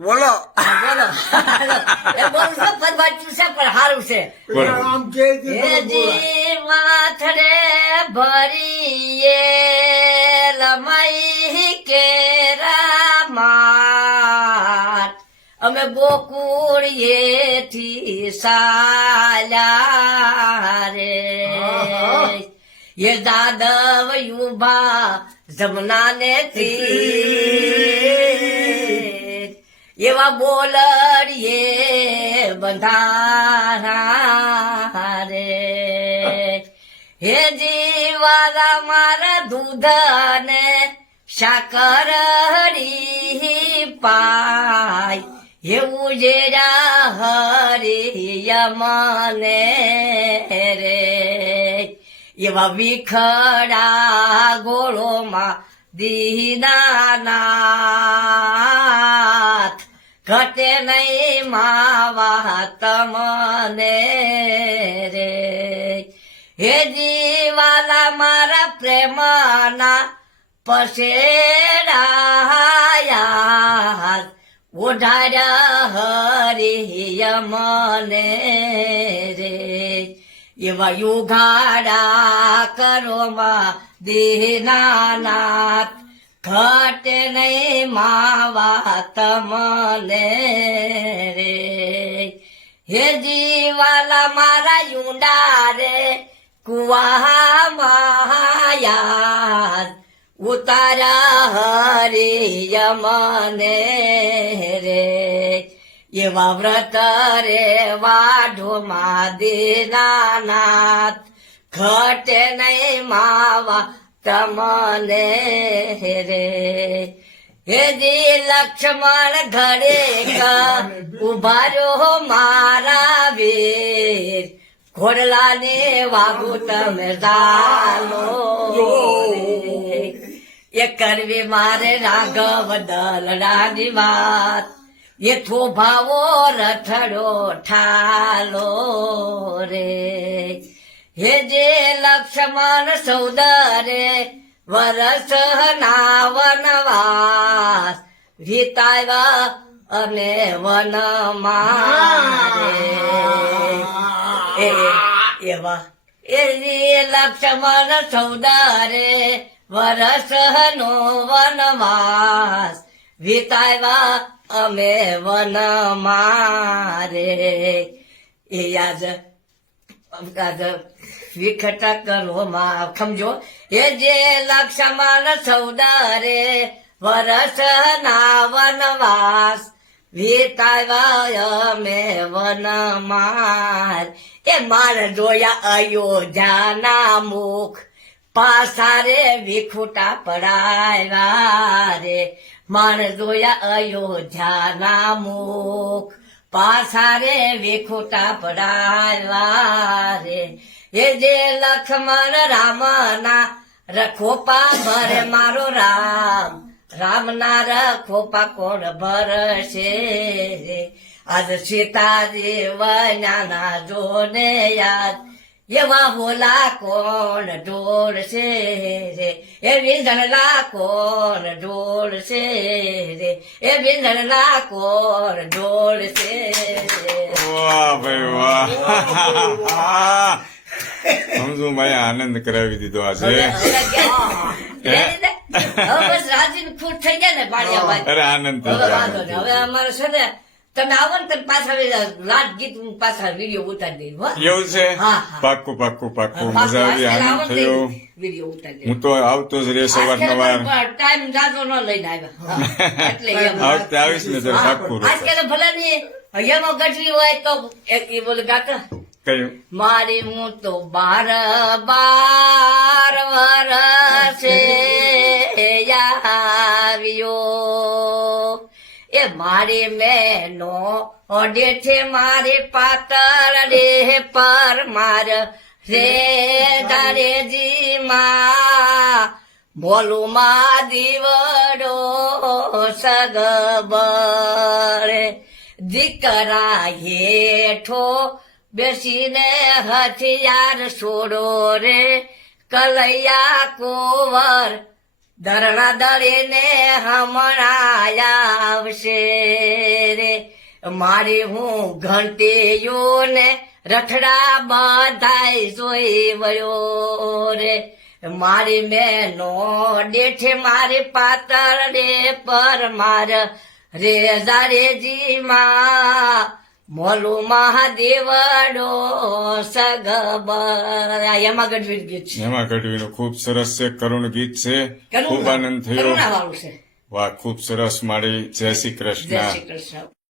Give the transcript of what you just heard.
બોલો બોલો એ બોલું છે પદ વાંચ્યું છે પણ સારું છે આમ કે હે જીવાથડે ભરીએ લમાઈ કેરામાટ અમે ગોકુળિયેથી સાલ્યા રે એ દાદવ યુભા જમનાને એવા બોલડીએ બંધારા રે હે જીવાલા મારા દૂધ ને સાકરડી પાય એવું જેરા હરિય મને રે એવા વિખડા ગોળોમાં દીનાનાથ ઘટે નહીં માવા તમને રે હે જીવાલા મારા પ્રેમના પસેડાયા ઓઢાડ્યા હરિય મને રે એવા યુગાડા કરોમાં દીનાનાથ ઘટે નહીં માવા તમને રે હે જીવાલા મારા યુંડા રે કુવા માયા ઉતારા હરિય મને રે એવા વ્રત રે વાઢોમાં દીનાનાથ ઘટે નહીં માવા તમને રે હેજી લક્ષ્મણ ઘડે ઉભાર્યો મારા વીર ઘોડલાને વાગુ તમે ચાલો એ કરવી મારે રાઘવ દલડાની વાત એ થોભાવો રથડો ઠાલો રે હે જે લક્ષ્મણ સૌદરે વરસ ના વનવાસ વિતાવ્યા અને વન મારે એવા એ લક્ષ્મણ સૌદરે વરસ નો વનવાસ વિતાવ્યા અમે વન મારે એ યાદ વિખટા કરો માં સમજો એ જે લક્ષ્મણ સૌદરે વરસ ના વનવાસ વિતાવ્યા અમે વન માર એ માર જોયા અયોધ્યાના મુખ પાસારે વિખુટા પડાવ્યા રે માણ જોયા અયોધ્યાના મુખ પાસારે વિખુટા પડાવ્યા રે એ જે લક્ષ્મણ રામના રખોપા ભરે મારો રામ રામના રખોપા કોણ ભરશે રે આજ સીતાજી વન્યાના જોને યાદ એવા બોલા કોણ ઢોળશે રે એ વિંધણલા કોણ ઢોળશે રે એ વિંધણલા કોણ ઢોળશે વાહ ભાઈ વાહ સમજુ ભાઈ આનંદ કરાવી દીધો આજે બસ રાજી ખુશ થઈ ગયા ને પાડિયા અરે આનંદ થઈ વાંધો ગયો નહીં હવે અમારે છે ને તમે આવો ને તમે પાછા લાટ ગીત પાછા વિડીયો ઉતારી દઈ એવું છે હા, હા. પાક્કું પાક્કું પાક્કું મજા આવી આનંદ થયો વિડીયો ઉતારી હું તો આવતો જ રે સવારનવાર ટાઈમ જાજો ન લઈને આવ્યા એટલે એમ. આ વખતે આવીશ ને ત્યારે પાક્કું રહેશે. આજકાલ ભલે નહીં એમાં ગઢવી હોય તો એક ઈ બોલે ગાતા કયું મારી હું તો 12 વર્ષે આવ્યો એ મારી મેનો ઓડે છે મારી પાતળ રે પર માર રે દારેજી માં બોલું માં દીવડો સગબળે દીકરા હેઠો બેસીને હથિયાર છોડો રે કલૈયા કુંવર ધરણા દળીને હમણાં આવશે મારે હું ઘંટીયો ને રખડા બધાય જોઈ વળ્યો રે મારી મેનો ડેઠે મારી પાતળ રે પર માર રે જારેજી માં મોલું મહાદેવડો સગબર એમાં ગઢવી ગીત છે એમાં ગઢવીનું ખૂબ સરસ છે, કરુણ ગીત છે, ખૂબ આનંદ થયો. કરુણા વાળું છે વાહ, ખૂબ સરસ માળી. જય શ્રી જય કૃષ્ણ. શ્રી કૃષ્ણ.